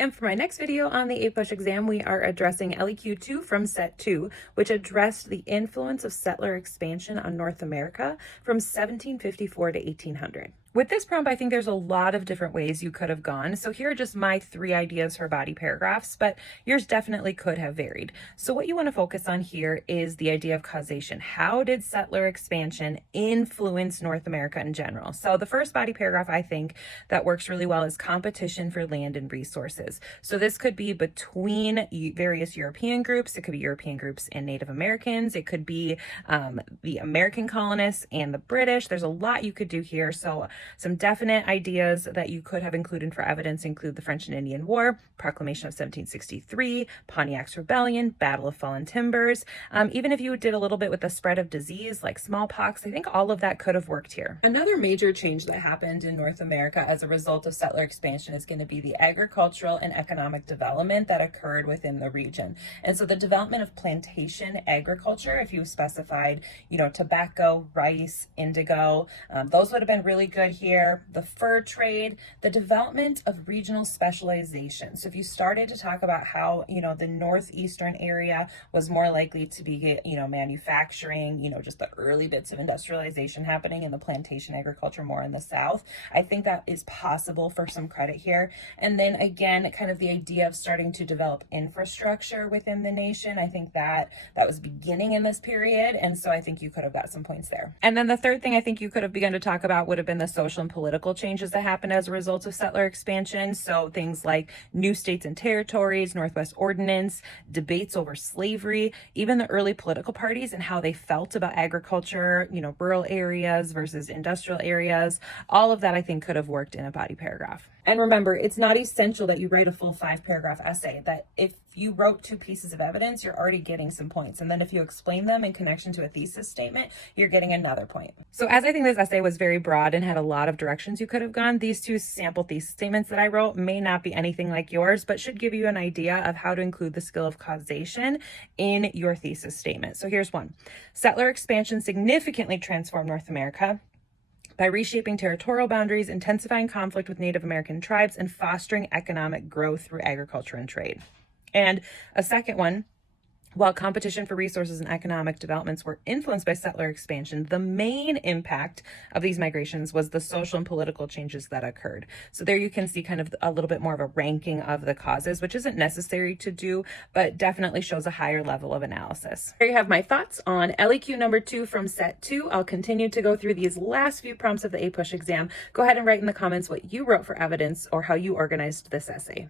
And for my next video on the APUSH exam, we are addressing LEQ 2 from Set 2, which addressed the influence of settler expansion on North America from 1754 to 1800. With this prompt, I think there's a lot of different ways you could have gone. So here are just my 3 ideas for body paragraphs, but yours definitely could have varied. So what you want to focus on here is the idea of causation. How did settler expansion influence North America in general? So the first body paragraph I think that works really well is competition for land and resources. So this could be between various European groups. It could be European groups and Native Americans. It could be the American colonists and the British. There's a lot you could do here. So some definite ideas that you could have included for evidence include the French and Indian War, Proclamation of 1763, Pontiac's Rebellion, Battle of Fallen Timbers. Even if you did a little bit with the spread of disease like smallpox, I think all of that could have worked here. Another major change that happened in North America as a result of settler expansion is going to be the agricultural and economic development that occurred within the region. And so the development of plantation agriculture, if you specified, tobacco, rice, indigo, those would have been really good here. The fur trade, the development of regional specialization. So if you started to talk about how, the northeastern area was more likely to be, manufacturing, just the early bits of industrialization happening in the plantation agriculture more in the South, I think that is possible for some credit here. And then again, kind of the idea of starting to develop infrastructure within the nation. I think that was beginning in this period. And so I think you could have got some points there. And then the third thing I think you could have begun to talk about would have been the social and political changes that happened as a result of settler expansion. So things like new states and territories, Northwest Ordinance, debates over slavery, even the early political parties and how they felt about agriculture, rural areas versus industrial areas. All of that I think could have worked in a body paragraph. And remember, it's not essential that you write a full 5-paragraph essay. That if you wrote 2 pieces of evidence, you're already getting some points. And then if you explain them in connection to a thesis statement, you're getting another point. So as I think this essay was very broad and had a lot of directions you could have gone, these 2 sample thesis statements that I wrote may not be anything like yours, but should give you an idea of how to include the skill of causation in your thesis statement. So here's one. Settler expansion significantly transformed North America by reshaping territorial boundaries, intensifying conflict with Native American tribes, and fostering economic growth through agriculture and trade. And a second one, while competition for resources and economic developments were influenced by settler expansion, the main impact of these migrations was the social and political changes that occurred. So there you can see kind of a little bit more of a ranking of the causes, which isn't necessary to do, but definitely shows a higher level of analysis. There you have my thoughts on LEQ number 2 from Set 2. I'll continue to go through these last few prompts of the APUSH exam. Go ahead and write in the comments what you wrote for evidence or how you organized this essay.